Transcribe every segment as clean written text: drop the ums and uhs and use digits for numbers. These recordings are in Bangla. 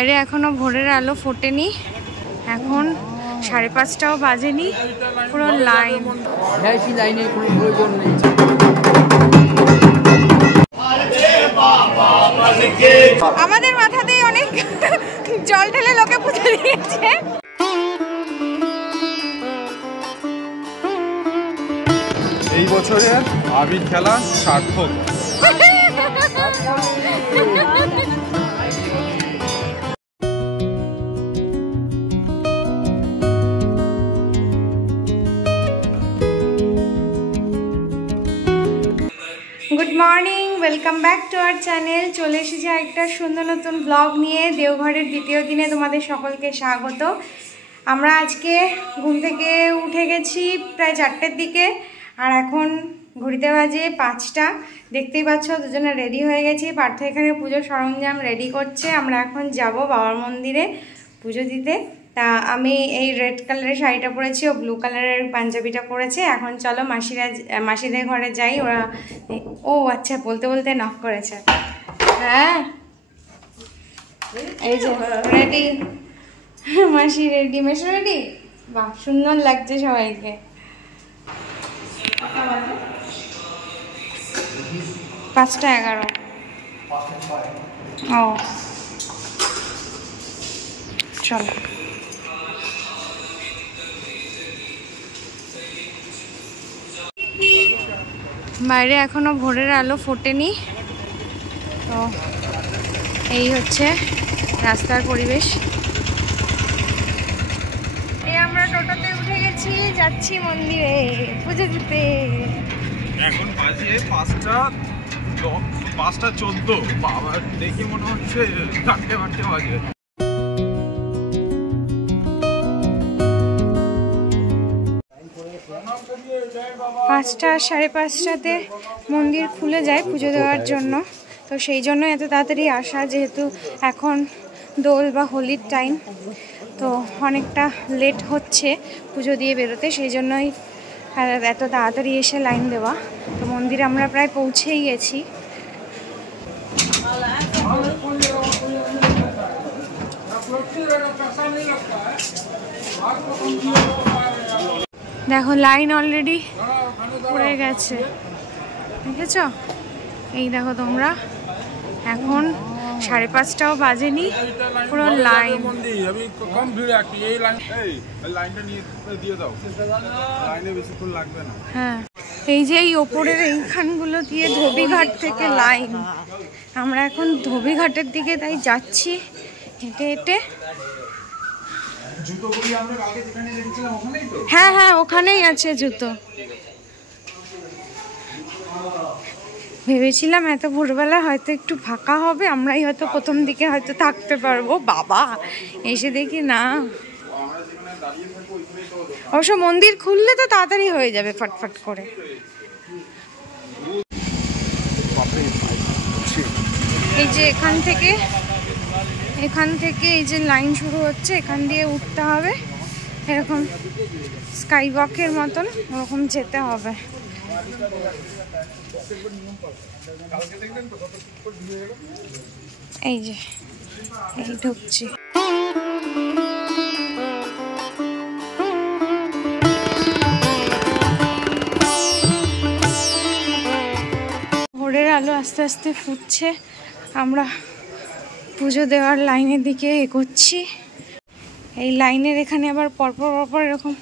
বাইরে এখনো ভোরের আলো ফোটেনি, এখন 5:30টাও বাজেনি, পুরো লাইন। লাইনের কোনো প্রয়োজন নেই। আমাদের মাথাতেই অনেক জল ঢেলে লোকে পুজো দিয়েছে। এই বছরের আবির খেলা সার্থক। Good morning, welcome back to our channel. চলে এসেছি একটা সুন্দর নতুন ব্লগ নিয়ে। দেওঘরের দ্বিতীয় দিনে তোমাদের সকলকে স্বাগত। আমরা আজকে ঘুম থেকে উঠে গেছি প্রায় 4টের দিকে, আর এখন ঘড়িতে বাজে 5টা। দেখতেই পাচ্ছ দুজনে রেডি হয়ে গেছি। পার্থ এখানে পুজোর সরঞ্জাম রেডি করছে। আমরা এখন যাব বাবার মন্দিরে পুজো দিতে। তা আমি এই রেড কালারের শাড়িটা পরেছি, ও ব্লু কালারের পাঞ্জাবিটা পরেছে। এখন চলো মাসিদের ঘরে যাই। ওরা ও আচ্ছা বলতে বলতে নক করেছে। হ্যাঁ এই যে রেডি, মাসি রেডি, মেশো রেডি। বাহ সুন্দর লাগছে সবাইকে। 5:11। ও চলো। বাইরে এখনো ভোরের আলো ফোটেনি, তো এই হচ্ছে রাস্তার পরিবেশ। আমরা টোটোতে উঠে গেছি, যাচ্ছি মন্দিরে পুজো দিতে। এখন বাজে 5:14। বাবা দেখে মনে হচ্ছে 4টে বাজে। 5টা 5:30টাতে মন্দির খুলে যায় পুজো দেওয়ার জন্য। তো সেই জন্য এত তাড়াতাড়ি আসা, যেহেতু এখন দোল বা হোলির টাইম, তো অনেকটা লেট হচ্ছে পুজো দিয়ে বেরোতে। সেই জন্যই এত তাড়াতাড়ি এসে লাইন দেওয়া। তো মন্দিরে আমরা প্রায় পৌঁছেই গেছি। দেখো লাইন অলরেডি পড়ে গেছে, দেখেছ? এই দেখো তোমরা, এখন 5:30টাও বাজেনি, পুরো লাইন। হ্যাঁ এই যে এই ওপরের এইখানগুলো দিয়ে ধোবিঘাট থেকে লাইন। আমরা এখন ধোবিঘাটের দিকে তাই যাচ্ছি হেঁটে হেঁটে। হ্যাঁ হ্যাঁ ওখানেই আছে জুতো। ভেবেছিলাম এত ভোরবেলা হয়তো একটু ফাঁকা হবে, আমরাই হয়তো প্রথম দিকে হয়তো থাকতে পারবো। বাবা এসে দেখি না। অবশ্য মন্দির খুললে তো তাড়াতাড়ি হয়ে যাবে ফটফট করে। এই যে এখান থেকে এই যে লাইন শুরু হচ্ছে, এখান দিয়ে উঠতে হবে, এরকম স্কাই ওয়াকের মতন ওরকম যেতে হবে। এই যে এই ঢুকছি। ভোরের আলো আস্তে আস্তে ফুটছে, আমরা পুজো দেওয়ার লাইনের দিকে এগোচ্ছি। এই লাইনের এখানে আবার পরপর এরকম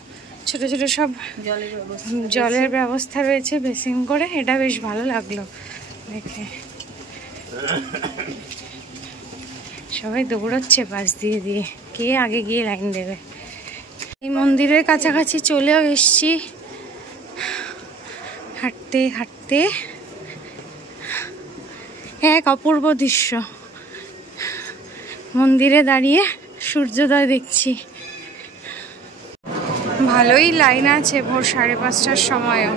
ছোট ছোট সব জলের ব্যবস্থা রয়েছে বেসিন করে। এটা বেশ ভালো লাগলো দেখে। সবাই দৌড়াচ্ছে পাশ দিয়ে দিয়ে, কে আগে গিয়ে লাইন দেবে। এই মন্দিরের কাছাকাছি চলেও এসছি। হাঁটতে হাঁটতে এক অপূর্ব দৃশ্য, মন্দিরে দাঁড়িয়ে সূর্যোদয় দেখছি। ভালোই লাইন আছে ভোর 5:30টার সময়ও।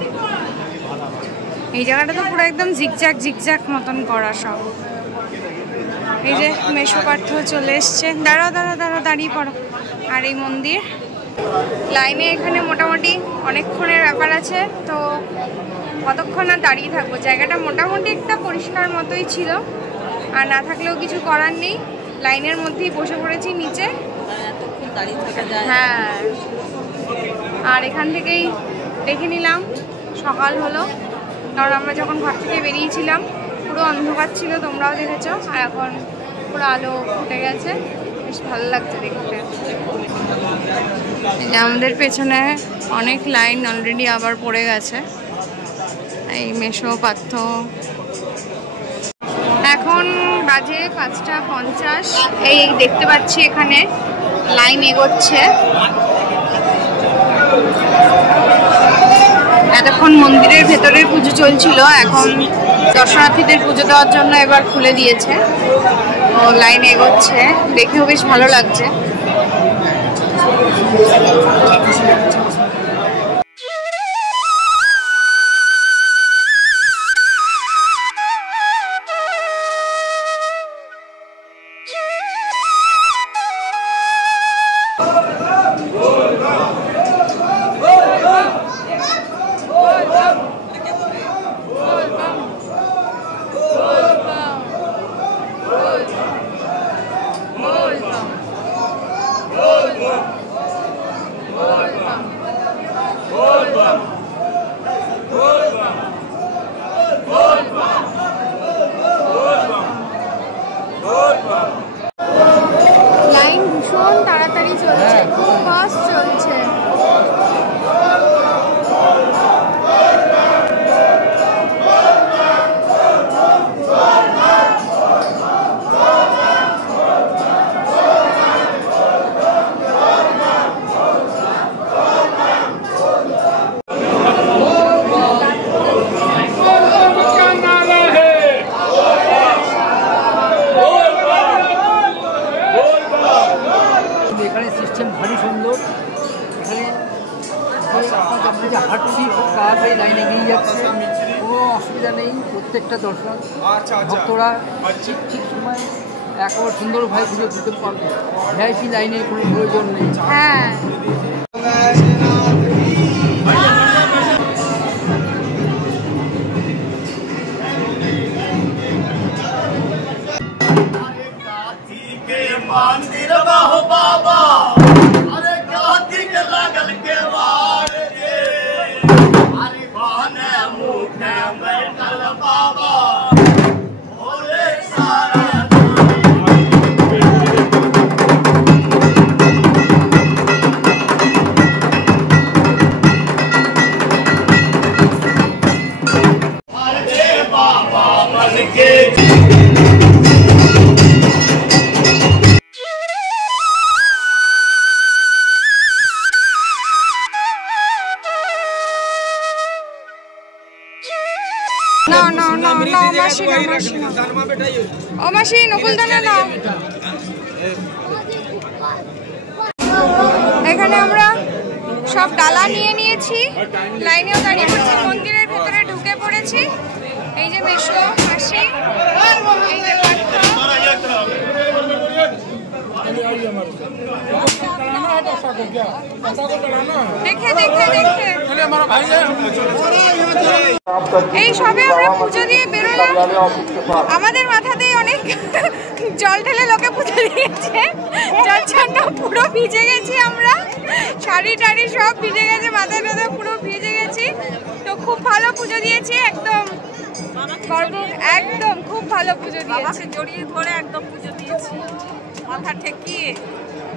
এই জায়গাটা তো পুরো একদম জিগজ্যাগ মতন করা সব। এই যে মেশো পার্থ চলে এসছে। দাঁড়াও দাঁড়িয়ে পড়ো। আর এই মন্দির লাইনে এখানে মোটামুটি অনেকক্ষণের ব্যাপার আছে, তো কতক্ষণ আর দাঁড়িয়ে থাকবো। জায়গাটা মোটামুটি একটা পরিষ্কার মতোই ছিল, আর না থাকলেও কিছু করার নেই। লাইনের মধ্যেই বসে পড়েছি নিচে। হ্যাঁ, আর এখান থেকেই দেখে নিলাম সকাল হলো, কারণ আমরা যখন ঘর থেকে বেরিয়েছিলাম পুরো অন্ধকার ছিল, তোমরাও দেখেছো, আর এখন পুরো আলো ফুটে গেছে, বেশ ভালো লাগছে দেখতে। আমাদের পেছনে অনেক লাইন অলরেডি আবার পড়ে গেছে, এই মেশো পার্থ। এখন বাজে 5:50। এই দেখতে পাচ্ছি এখানে লাইন এগোচ্ছে। এতক্ষণ মন্দিরের ভেতরের পুজো চলছিল, এখন দর্শনার্থীদের পুজো দেওয়ার জন্য এবার খুলে দিয়েছে, ও লাইন এগোচ্ছে, দেখেও বেশ ভালো লাগছে। লাইন ভীষণ তাড়াতাড়ি চলছে, খুব ফাস্ট চলছে। এখানে সিস্টেম ভারী সুন্দর। এখানে হাঁটুটি খুব তাড়াতাড়ি লাইনে এগিয়ে যাচ্ছে, কোনো অসুবিধা নেই। প্রত্যেকটা দর্শন ভক্তরা ঠিক সময় একেবারে সুন্দরভাবে পুজো দিতে পারবে, ভিআইপি লাইনের কোনো প্রয়োজন নেই। হ্যাঁ, मंदिर बाहो बाबा, अरे कार्तिक लगल के वार गे, अरे बहने मुखे बैठल बाबा, भोले सारा अरे बाबा मन के মাসি নকুলদানা নাও। এখানে আমরা সব ডালা নিয়ে নিয়েছি, লাইনেও দাঁড়িয়ে পড়েছি, মন্দিরের ভেতরে ঢুকে পড়েছি। এই যে মেশো মাসি, এই যে দেখে দেখে দেখে এই সবে আমরা পুজো দিয়ে বেরোলাম, আমাদের মাথাতেই অনেক জল ঢেলে লোকে পুজো দিয়েছে, যার জন্য পুরো ভিজে গেছি আমরা, শাড়ি টাড়ি সব ভিজে গেছে, মাথায় টাথা পুরো ভিজে গেছি। তো খুব ভালো পুজো দিয়েছি, একদম একদম খুব ভালো পুজো দিয়েছি, জড়িয়ে ধরে একদম পুজো দিয়েছি মাথা ঠেকিয়ে।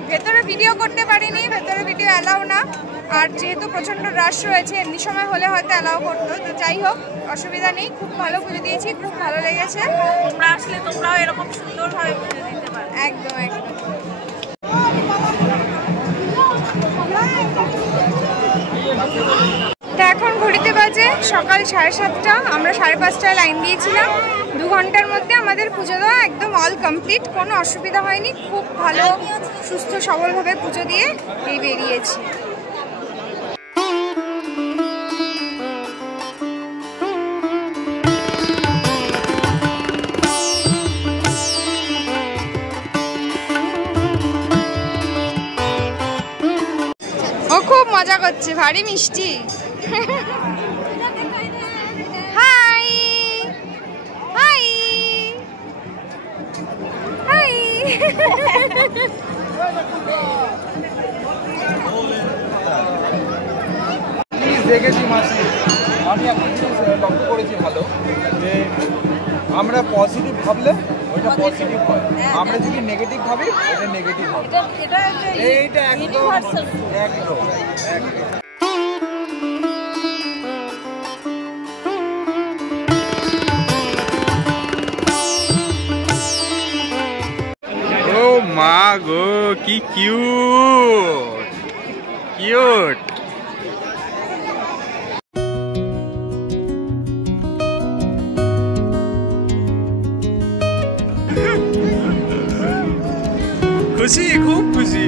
ভেতরে ভিডিও করতে পারিনি, ভেতরে ভিডিও অ্যালাউ না, আর যেহেতু প্রচণ্ড রাশ রয়েছে, এমনি সময় হলে হয়তো অ্যালাউ করতো, তো যাই হোক অসুবিধা নেই, খুব ভালো পুজো দিয়েছি, খুব ভালো লেগেছে। তোমরা আসলে তোমরাও এরকম সুন্দরভাবে পুজো দিতে পারো, একদম একদম। তো এখন ঘড়িতে বাজে সকাল 7:30, আমরা 5:30টায় লাইন দিয়েছিলাম। 2 ঘন্টার মধ্যে আমাদের পুজো দেওয়া একদম অল কমপ্লিট, কোনো অসুবিধা হয়নি, খুব ভালো সুস্থ সবলভাবে পুজো দিয়ে এই বেরিয়েছি। ও খুব মজা করছে, ভারী মিষ্টি। High high high. দেখেছি মাসি, আমি একটা জিনিস লক্ষ্য করেছি ভালো, যে আমরা পজিটিভ ভাবলে ওইটা পজিটিভ হয়, আমরা যদি নেগেটিভ ভাবি ওটা নেগেটিভ হবে। এইটা একদম একদম একদম। ও মা গো, কি কিউট কিউট। খুশি, খুব খুশি।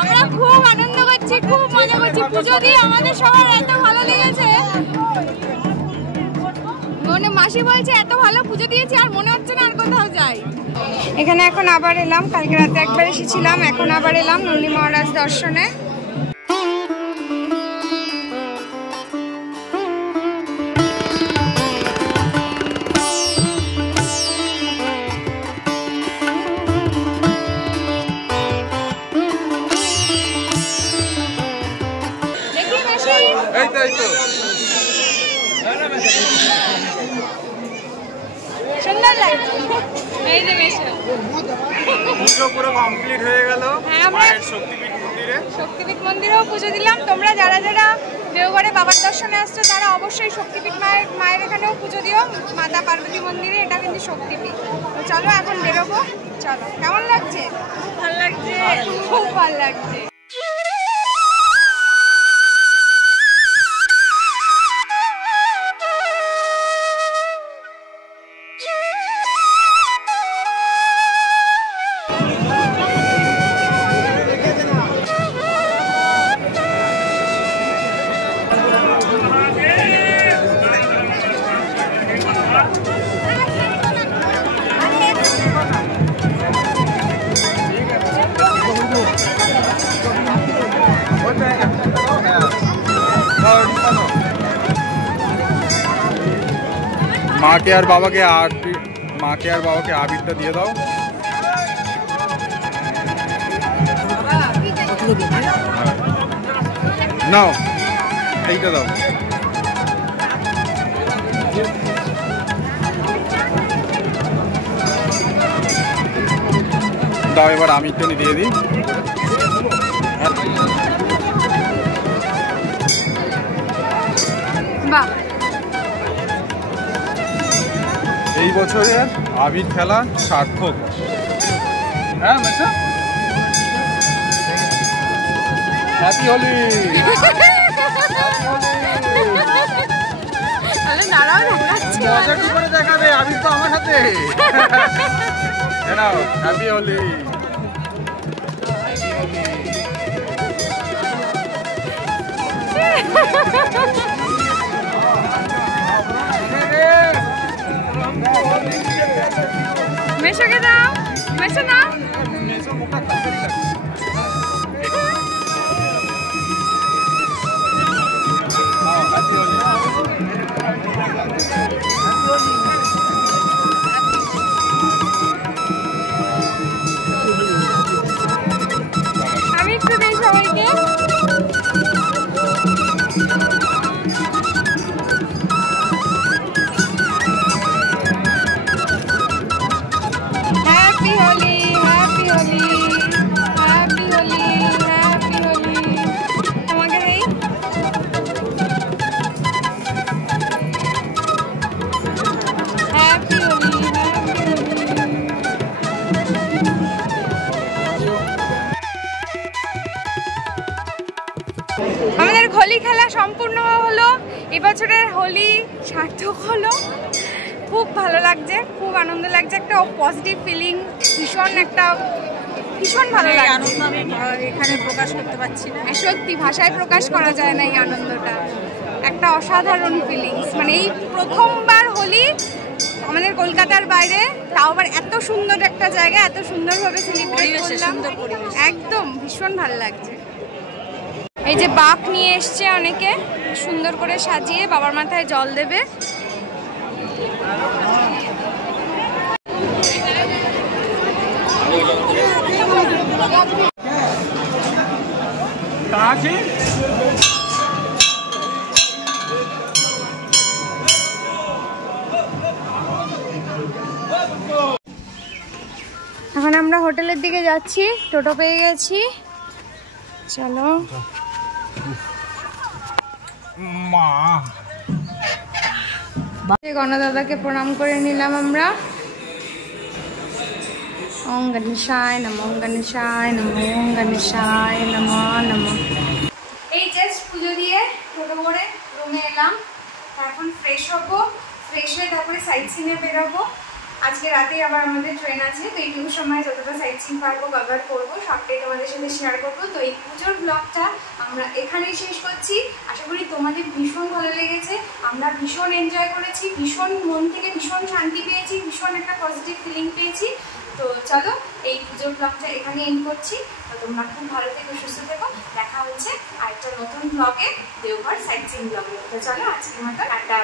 আমরা খুব আনন্দ করছি, খুব মজা করছি। পুজো দিয়ে আমাদের সবার এত ভালো লেগেছে, মনে মাসি বলছে এত ভালো পুজো দিয়েছি আর মনে হচ্ছে না আর কোথাও যাই। এখানে এখন আবার এলাম, কালকে রাতে একবার এসেছিলাম, এখন আবার এলাম নন্দী মহারাজ দর্শনে। সুন্দর লাগছে। এই যে পুজো পুরো কমপ্লিট হয়ে গেল। মায়ের শক্তিপীঠ মন্দিরে, শক্তিপীঠ মন্দিরেও পুজো দিলাম। তোমরা যারা যারা দেওঘরে বাবার দর্শনে আসছো তারা অবশ্যই শক্তিপীঠ মায়ের এখানেও পুজো দিও, মাতা পার্বতী মন্দিরে। এটা কিন্তু শক্তিপীঠ। তো চলো এখন বেরোবো। চলো, কেমন লাগছে? ভালো লাগছে, খুব ভালো লাগছে। মাকে আর বাবাকে আবিরটা দিয়ে দাও। নাও, এইটা দাও। দাও, এবার আমি একটু দিয়ে দিই। বাহ, এই বছরের আবির খেলা সার্থক। হ্যাঁ মেশা, হ্যাপি হোলি। মজা কি করে দেখাবে, আবির তো আমার হাতে। হ্যাপি হোলি। মেশোকে দাও, মেশো না। আমি একটু দিই সবাইকে। Happy Holi, happy Holi, happy Holi, happy Holi. তোমাকে দেই। Happy Holi, happy Holi. আমাদের হোলি খেলা সম্পূর্ণ হলো, এবছরের হোলি সার্থক হলো। খুব ভালো লাগছে, খুব আনন্দ লাগছে, একটা পজিটিভ ফিলিং, ভীষণ ভালো লাগছে। আনন্দ আমি এখানে প্রকাশ করতে পারছি না, সত্যি ভাষায় প্রকাশ করা যায় না এই আনন্দটা। একটা অসাধারণ ফিলিংস, মানে এই প্রথমবার হোলি আমাদের কলকাতার বাইরে, তাও আবার এত সুন্দর একটা জায়গা, এত সুন্দরভাবে সেলিব্রেট করলাম। একদম ভীষণ ভালো লাগছে। এই যে বাঁক নিয়ে এসছে অনেকে, সুন্দর করে সাজিয়ে বাবার মাথায় জল দেবে। এখন আমরা হোটেলের দিকে যাচ্ছি, টোটো পেয়ে গেছি, চলো। গণদাদাকে প্রণাম করে নিলাম আমরা। ওং গণেশায় নমঃ, ওং গণেশায় নমঃ, ওং গণেশায় নমঃ নমঃ। এই জাস্ট পুজো দিয়ে টোটো করে রুমে এলাম, এখন ফ্রেশ হবো, ফ্রেশ হয়ে তারপরে সাইট সিনে বেরোবো। আজকে রাতে আবার আমাদের ট্রেন আছে, তো এইটুকু সময় যতটা সাইট সিন পারবো কভার করবো, সবটাই তোমাদের সাথে শেয়ার করবো। তো এই পুজোর ব্লগটা আমরা এখানেই শেষ করছি। আশা করি তোমাদের ভীষণ ভালো লেগেছে, আমরা ভীষণ এনজয় করেছি, ভীষণ মন থেকে ভীষণ শান্তি পেয়েছি, ভীষণ একটা পজিটিভ ফিলিং পেয়েছি। তো চলো এই পুজোর ব্লগটা এখানে এন্ড করছি। তো তোমরা খুব ভালো থেকো, সুস্থ থেকো, দেখা হচ্ছে আরেকটা নতুন ব্লগে, দেওঘর সাইট সিন ব্লগে। তো চলো আজকের মতো টাটা।